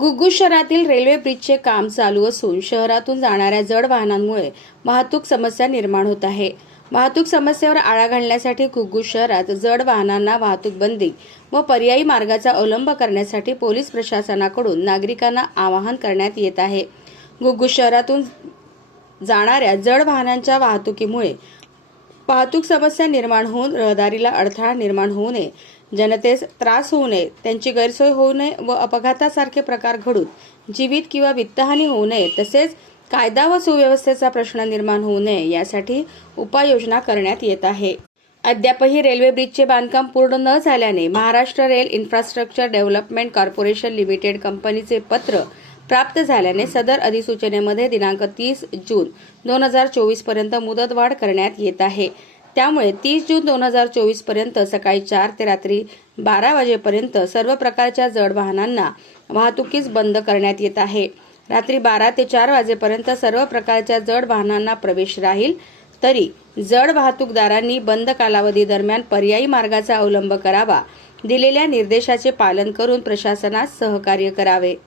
गुग्गू शहरातील रेल्वे ब्रिजचे काम चालू असून शहरातून जाणाऱ्या जड वाहनांमुळे वाहतूक समस्या निर्माण होत आहे. वाहतूक समस्येवर आळा घालण्यासाठी घुग्गू शहरात जड वाहनांना वाहतूक बंदी व पर्यायी मार्गाचा अवलंब करण्यासाठी पोलीस प्रशासनाकडून नागरिकांना आवाहन करण्यात येत आहे. घुग्गू शहरातून जाणाऱ्या जड वाहनांच्या वाहतुकीमुळे वाहतूक समस्या निर्माण होऊन रहदारीला अडथळा निर्माण होऊ नये. जनतेस त्रास होऊ नये त्यांची गैरसोय होऊ नये व अपघातासारखे प्रकार घडून जीवित किंवा वित्तहानी होऊ नये तसेच कायदा व सुव्यवस्थेचा प्रश्न निर्माण होऊ नये यासाठी उपाययोजना करण्यात येत आहे. अद्यापही रेल्वे ब्रिजचे बांधकाम पूर्ण न झाल्याने Maharashtra rail infrastructure development corporation limited कंपनीचे पत्र प्राप्त झाल्याने सदर अधिसूचनेमध्ये दिनांक तीस जून दोन हजार चोवीसपर्यंत मुदतवाढ करण्यात येत आहे. त्यामुळे तीस जून दोन हजार चोवीसपर्यंत सकाळी चार ते रात्री बारा वाजेपर्यंत सर्व प्रकारच्या जड वाहनांना वाहतुकीस बंद करण्यात येत आहे. रात्री बारा ते चार वाजेपर्यंत सर्व प्रकारच्या जड वाहनांना प्रवेश राहील. तरी जड वाहतूकदारांनी बंद कालावधी दरम्यान पर्यायी मार्गाचा अवलंब करावा. दिलेल्या निर्देशाचे पालन करून प्रशासनास सहकार्य करावे.